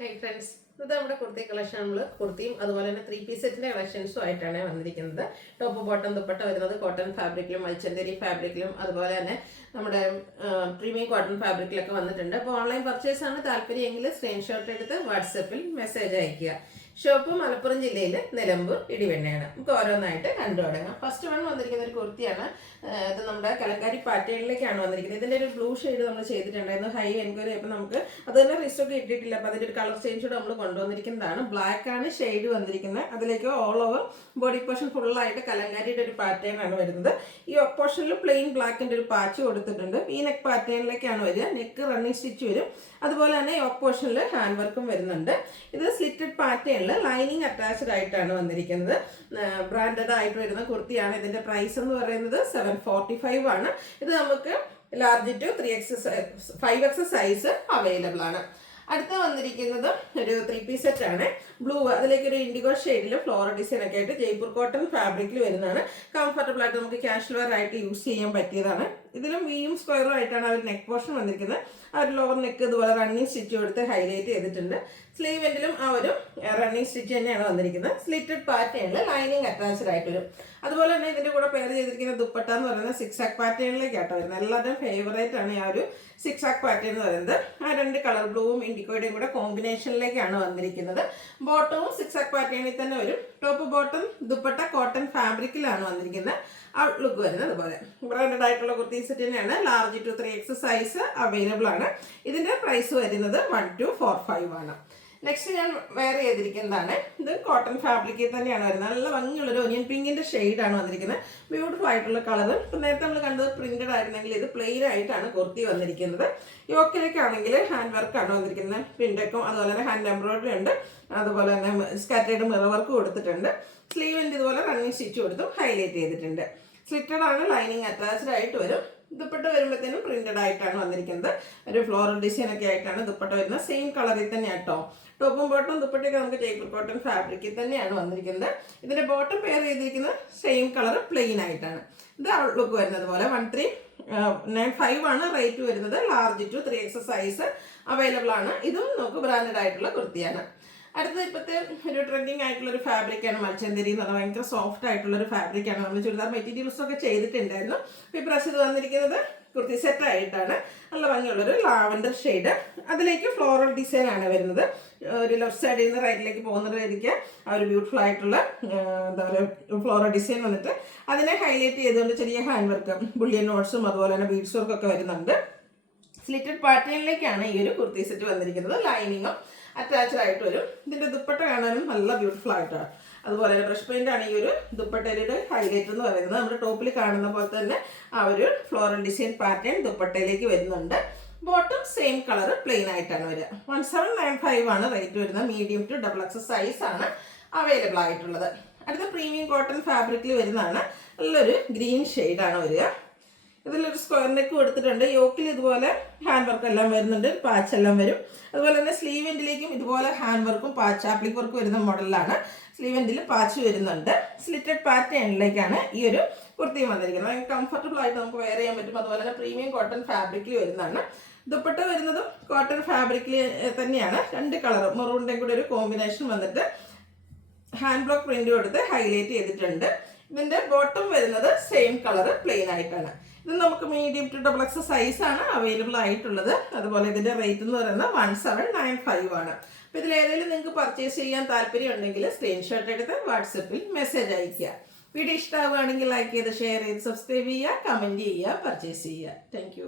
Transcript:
Hi friends, ഇത് നമ്മുടെ kurti collection. നമ്മൾ കുർത്തിയും അതുപോലെ തന്നെ 3 പീസ് സെറ്റിന്റെ കളക്ഷൻസും ആയിട്ടാണ് വന്നിരിക്കുന്നത്. ടോപ്പ് ബോട്ടം ദുപ്പട്ട വരുന്നത് കോട്ടൺ ഫാബ്രിക്കിലും മൽച്ചന്തേരി ഫാബ്രിക്കിലും അതുപോലെ തന്നെ നമ്മുടെ പ്രീമിയം കോട്ടൺ ഫാബ്രിക്കിലൊക്കെ വന്നിട്ടുണ്ട്. അപ്പോൾ ഓൺലൈൻ പർച്ചേസ് ആണ് താല്പര്യമെങ്കിൽ സ്ക്രീൻഷോട്ട് എടുത്ത് വാട്സപ്പിൽ മെസ്സേജ് അയയ്ക്കുക. ഷോപ്പ് മലപ്പുറം ജില്ലയിൽ നിലമ്പൂർ ഇടിവെണ്ണയാണ്. നമുക്ക് ഓരോന്നായിട്ട് കണ്ടു തുടങ്ങാം. ഫസ്റ്റ് വൺ വന്നിരിക്കുന്ന ഒരു കുർത്തിയാണ്. ഇത് നമ്മുടെ കലങ്കാരി പാറ്റേണിലേക്കാണ് വന്നിരിക്കുന്നത്. ഇതിൻ്റെ ഒരു ബ്ലൂ ഷെയ്ഡ് നമ്മൾ ചെയ്തിട്ടുണ്ടായിരുന്നു. ഹൈ എൻക്വയറി അപ്പോൾ നമുക്ക് അത് തന്നെ റിസ്റ്റൊക്കെ ഇട്ടിട്ടില്ല. അപ്പോൾ അതിൻ്റെ ഒരു കളർ ചേഞ്ച് കൂടെ നമ്മൾ കൊണ്ടുവന്നിരിക്കുന്നതാണ്. ബ്ലാക്ക് ആണ് ഷെയ്ഡ് വന്നിരിക്കുന്നത്. അതിലേക്ക് ഓൾ ഓവർ ബോഡി പോർഷൻ ഫുള്ളായിട്ട് കലങ്കാരിയുടെ ഒരു പാറ്റേൺ ആണ് വരുന്നത്. ഈ പോർഷനിൽ പ്ലെയിൻ ബ്ലാക്കിൻ്റെ ഒരു പാച്ച് കൊടുത്തിട്ടുണ്ട്. ഈ നെക്ക് പാറ്റേണിലേക്കാണ് വരിക. നെക്ക് റണ്ണിങ് സ്റ്റിച്ച് വരും. അതുപോലെ തന്നെ ഈ പോർഷനിൽ ഹാൻഡ് വർക്കും വരുന്നുണ്ട്. ഇത് സ്ലിറ്റഡ് പാറ്റേൺ ലൈനിങ് അറ്റാച്ച്ഡ് ആയിട്ടാണ് വന്നിരിക്കുന്നത്. ബ്രാൻഡഡ് ആയിട്ട് വരുന്ന കുർത്തിയാണ്. ഇതിന്റെ പ്രൈസ് എന്ന് പറയുന്നത് 745 ആണ്. ഇത് നമുക്ക് large to 5X size available ആണ്. അടുത്ത വന്നിരിക്കുന്നത് ഒരു 3 പീസ് സെറ്റ് ആണ്. ബ്ലൂ, അതിലേക്ക് ഒരു ഇൻഡിഗോ ഷെയ്ഡിൽ ഫ്ലോറൽ ഡിസൈൻ ഒക്കെ ആയിട്ട് ജയ്പൂർ കോട്ടൺ ഫാബ്രിക്കിൽ വരുന്നതാണ്. കംഫർട്ടബിൾ ആയിട്ട് നമുക്ക് കാഷ്വൽ വെയർ ആയിട്ട് യൂസ് ചെയ്യാൻ പറ്റിയതാണ്. ഇതിലും വീയും സ്ക്വയറും ആയിട്ടാണ് ആ ഒരു നെക്ക് പോർഷൻ വന്നിരിക്കുന്നത്. ആ ഒരു ലോവർ നെക്ക് ഇതുപോലെ റണ്ണിങ് സ്റ്റിച്ച് കൊടുത്ത് ഹൈലൈറ്റ് ചെയ്തിട്ടുണ്ട്. സ്ലീവ് എൻഡിലും ആ ഒരു റണ്ണിങ് സ്റ്റിച്ച് തന്നെയാണ് വന്നിരിക്കുന്നത്. സ്ലിറ്റഡ് പാറ്റേണിൽ ലൈനിങ് അറ്റാച്ച്ഡ് ആയിട്ട് വരും. അതുപോലെ തന്നെ ഇതിന്റെ കൂടെ പെയർ ചെയ്തിരിക്കുന്ന ദുപ്പട്ട എന്ന് പറയുന്നത് 6 പാറ്റേണിലേക്കാട്ടോ വരുന്നത്. എല്ലാവരുടെയും ഫേവറേറ്റ് ആണ് ആ ഒരു 6 പാറ്റേൺ എന്ന് പറയുന്നത്. ആ രണ്ട് കളർ ബ്ലൂവും ഇൻഡിഗോയുടെയും കൂടെ കോമ്പിനേഷനിലേക്കാണ് വന്നിരിക്കുന്നത്. ബോട്ടവും 6 പാറ്റേണിൽ തന്നെ വരും. ടോപ്പ് ബോട്ടം ദുപ്പട്ട കോട്ടൺ ഫാബ്രിക്കിലാണ് വന്നിരിക്കുന്നത്. ഔട്ട്ലുക്ക് വരുന്നത് അതുപോലെ ബ്രാൻഡഡ് ആയിട്ടുള്ള കുർത്തി സെറ്റ് തന്നെയാണ്. Large to 3X size available ആണ്. ഇതിന്റെ പ്രൈസ് വരുന്നത് 1245 ആണ്. നെക്സ്റ്റ് ഞാൻ വെയർ ചെയ്തിരിക്കുന്നതാണ്. ഇത് കോട്ടൺ ഫാബ്രിക്കിൽ തന്നെയാണ് വരുന്നത്. നല്ല ഭംഗിയുള്ളൊരു ഒനിയൻ പിങ്കിന്റെ ഷെയ്ഡാണ് വന്നിരിക്കുന്നത്. ബ്യൂട്ടിഫുൾ ആയിട്ടുള്ള കളർ. ഇപ്പം നേരത്തെ നമ്മൾ കണ്ടത് പ്രിന്റഡ് ആയിരുന്നെങ്കിൽ ഇത് പ്ലെയിൻ ആയിട്ടാണ് കുർത്തി വന്നിരിക്കുന്നത്. യോക്കിലേക്കാണെങ്കിൽ ഹാൻഡ് വർക്കാണ് വന്നിരിക്കുന്നത്. പ്രിന്റൊക്കെ അതുപോലെ തന്നെ ഹാൻഡ് എംബ്രോയിഡറി ഉണ്ട്. അതുപോലെ തന്നെ സ്കാറ്റേർഡ് മിറർ വർക്ക് കൊടുത്തിട്ടുണ്ട്. സ്ലീവിൻ്റെ ഇതുപോലെ റണ്ണിങ് സ്റ്റിച്ച് കൊടുത്തും ഹൈലൈറ്റ് ചെയ്തിട്ടുണ്ട്. സ്ലിറ്റഡ് ആണ്, ലൈനിങ് അറ്റാച്ച്ഡ് ആയിട്ട് വരും. ദുപ്പട്ട വരുമ്പോഴത്തേനും പ്രിന്റഡ് ആയിട്ടാണ് വന്നിരിക്കുന്നത്. ഒരു ഫ്ലോറൽ ഡിസൈൻ ഒക്കെ ആയിട്ടാണ് ദുപ്പട്ട വരുന്നത്. സെയിം കളറിൽ തന്നെ ആട്ടോ. ടോപ്പും ബോട്ടും ദുപ്പട്ടയൊക്കെ നമുക്ക് ജയ്പൂർ കോട്ടൺ ഫാബ്രിക്കിൽ തന്നെയാണ് വന്നിരിക്കുന്നത്. ഇതിന്റെ ബോട്ടം പെയർ ചെയ്തിരിക്കുന്നത് സെയിം കളർ പ്ലെയിൻ ആയിട്ടാണ്. ഇത് ഔട്ട്ലുക്ക് വരുന്നത് പോലെ 1395 ആണ് റേറ്റ് വരുന്നത്. Large to 3X size available ആണ്. ഇതും നമുക്ക് ബ്രാൻഡഡ് ആയിട്ടുള്ള കുർത്തിയാണ്. അടുത്തത് ഇപ്പോഴത്തെ ഒരു ട്രെൻഡിങ് ആയിട്ടുള്ള ഒരു ഫാബ്രിക്കാണ് മൽച്ചന്തേരി എന്ന് പറഞ്ഞാൽ. ഭയങ്കര സോഫ്റ്റ് ആയിട്ടുള്ള ഒരു ഫാബ്രിക്കാണ്. നമ്മൾ ചുരിദാർ മെറ്റീരിയൽസ് ഒക്കെ ചെയ്തിട്ടുണ്ടായിരുന്നു. ഇപ്പോൾ ഈ പ്രാവശ്യം ഇത് വന്നിരിക്കുന്നത് കുർത്തി സെറ്റ് ആയിട്ടാണ്. നല്ല ഭംഗിയുള്ളൊരു ലാവൻഡർ ഷെയ്ഡ്. അതിലേക്ക് ഫ്ലോറൽ ഡിസൈൻ ആണ് വരുന്നത്. ഒരു ലെഫ്റ്റ് സൈഡിൽ നിന്ന് റൈറ്റിലേക്ക് പോകുന്നത് വരിക ആ ഒരു ബ്യൂട്ടിഫുൾ ആയിട്ടുള്ള എന്താ പറയുക ഫ്ലോറൽ ഡിസൈൻ വന്നിട്ട് അതിനെ ഹൈലൈറ്റ് ചെയ്തുകൊണ്ട് ചെറിയ ഹാൻഡ് വർക്കും ബുള്ളിയൻ നോട്ട്സും അതുപോലെ തന്നെ ബീഡ്സ് വർക്കും ഒക്കെ വരുന്നുണ്ട്. സ്ലിറ്റഡ് പാറ്റേണിലേക്കാണ് ഈ ഒരു കുർത്തി സെറ്റ് വന്നിരിക്കുന്നത്. ലൈനിങ്ങും അറ്റാച്ച്ഡ് ആയിട്ട് വരും. ഇതിന്റെ ദുപ്പട്ട കാണാനും നല്ല ബ്യൂട്ടിഫുൾ ആയിട്ടാണ്. അതുപോലെ തന്നെ ബ്രഷ് പെയിന്റ് ആണ് ഈ ഒരു ദുപ്പട്ടയുടെ ഹൈലൈറ്റ് എന്ന് പറയുന്നത്. നമ്മുടെ ടോപ്പിൽ കാണുന്ന പോലെ തന്നെ ആ ഒരു ഫ്ലോറൽ ഡിസൈൻ പാറ്റേൺ ദുപ്പട്ടയിലേക്ക് വരുന്നുണ്ട്. ബോട്ടം സെയിം കളർ പ്ലെയിൻ ആയിട്ടാണ് വരിക. 1795 ആണ് റേറ്റ് വരുന്നത്. മീഡിയം ടു XXL സൈസ് ആണ് അവൈലബിൾ ആയിട്ടുള്ളത്. അടുത്ത പ്രീമിയം കോട്ടൺ ഫാബ്രിക്കിൽ വരുന്നതാണ്. നല്ലൊരു ഗ്രീൻ ഷെയ്ഡാണ് വരിക. ഇതിലൊരു സ്ക്വയർ നെക്ക് കൊടുത്തിട്ടുണ്ട്. യോക്കിൽ ഇതുപോലെ ഹാൻഡ് വർക്ക് എല്ലാം വരുന്നുണ്ട്. പാച്ച് എല്ലാം വരും. അതുപോലെ തന്നെ സ്ലീവ് എൻഡിലേക്കും ഇതുപോലെ ഹാൻഡ് വർക്കും പാച്ച് ആപ്ലിക് വർക്ക് വരുന്ന മോഡലിലാണ്. സ്ലീവ് എൻഡിൽ പാച്ച് വരുന്നുണ്ട്. സ്ലിറ്റഡ് പാറ്റേണിലേക്കാണ് ഈ ഒരു കുർത്തി വന്നിരിക്കുന്നത്. ഭയങ്കര കംഫർട്ടബിൾ ആയിട്ട് നമുക്ക് വെയർ ചെയ്യാൻ പറ്റും. അതുപോലെ തന്നെ പ്രീമിയം കോട്ടൺ ഫാബ്രിക്കിൽ വരുന്നതാണ്. ദുപ്പട്ട വരുന്നതും കോട്ടൺ ഫാബ്രിക്കിൽ തന്നെയാണ്. രണ്ട് കളർ മെറൂണിൻ്റെയും കൂടെ ഒരു കോമ്പിനേഷൻ വന്നിട്ട് ഹാൻഡ് ബ്ലോക്ക് പ്രിന്റ് കൊടുത്ത് ഹൈലൈറ്റ് ചെയ്തിട്ടുണ്ട്. ഇതിന്റെ ബോട്ടം വരുന്നത് സെയിം കളർ പ്ലെയിൻ ആയിട്ടാണ്. ഇത് നമുക്ക് മീഡിയം ടു XXL സൈസ് ആണ് അവൈലബിൾ ആയിട്ടുള്ളത്. അതുപോലെ ഇതിന്റെ റേറ്റ് എന്ന് പറയുന്നത് 1795 ആണ്. അപ്പോൾ ഇതിൽ ഏതെങ്കിലും നിങ്ങൾക്ക് പർച്ചേസ് ചെയ്യാൻ താല്പര്യം ഉണ്ടെങ്കിൽ സ്ക്രീൻഷോട്ട് എടുത്ത് വാട്സപ്പിൽ മെസ്സേജ് അയയ്ക്കുക. വീഡിയോ ഇഷ്ടമാവുകയാണെങ്കിൽ ലൈക്ക് ചെയ്ത് ഷെയർ ചെയ്ത് സബ്സ്ക്രൈബ് ചെയ്യുക, കമന്റ് ചെയ്യുക, പർച്ചേസ് ചെയ്യുക. താങ്ക്